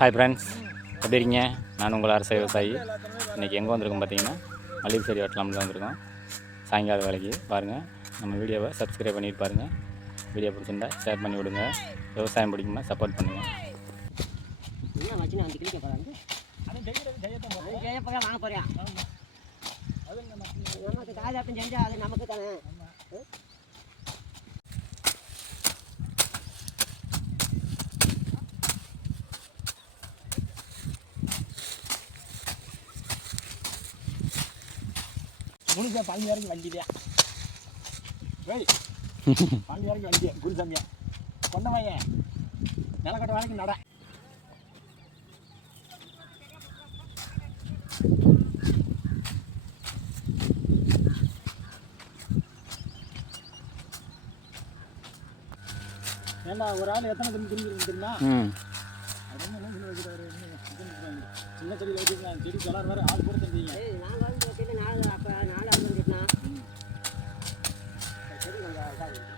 Hi friends, எப்படி இருக்கீங்க? நான் உங்கள் அரச விவசாயி. இன்றைக்கி எங்கே வந்திருக்கோம் பார்த்தீங்கன்னா, மல்லிகை செடி வெட்டலாம்னு தான் வந்திருக்கோம். சாயங்கால வேலைக்கு பாருங்கள். நம்ம வீடியோவை சப்ஸ்கிரைப் பண்ணிட்டு பாருங்கள். வீடியோ பிடிச்சிருந்தா ஷேர் பண்ணி விடுங்க. விவசாயம் பிடிக்குமா சப்போர்ட் பண்ணுங்கள். நமக்கு தானே முழுக்க 15 வரைக்கும் வண்டியா வை 15 வரைக்கும் வண்டியா குருசாமியா கொண்டவைய நிலக்கட்ட வேலைக்கு நட ஏன்னா ஒரு ஆள் எத்தனை தண்ணி தெரிஞ்சிருக்கு தெரியுமா? அதெல்லாம் என்ன சொல்லி வைக்கிறாரு, சின்ன செடி வச்சுக்கலாம், செடி கலர் வேறு ஆள் கூட தெரிஞ்சுங்க. நாங்கள் வந்து நாலு அப்போ 4 ஆள் கட்டினா சரி கொஞ்சம்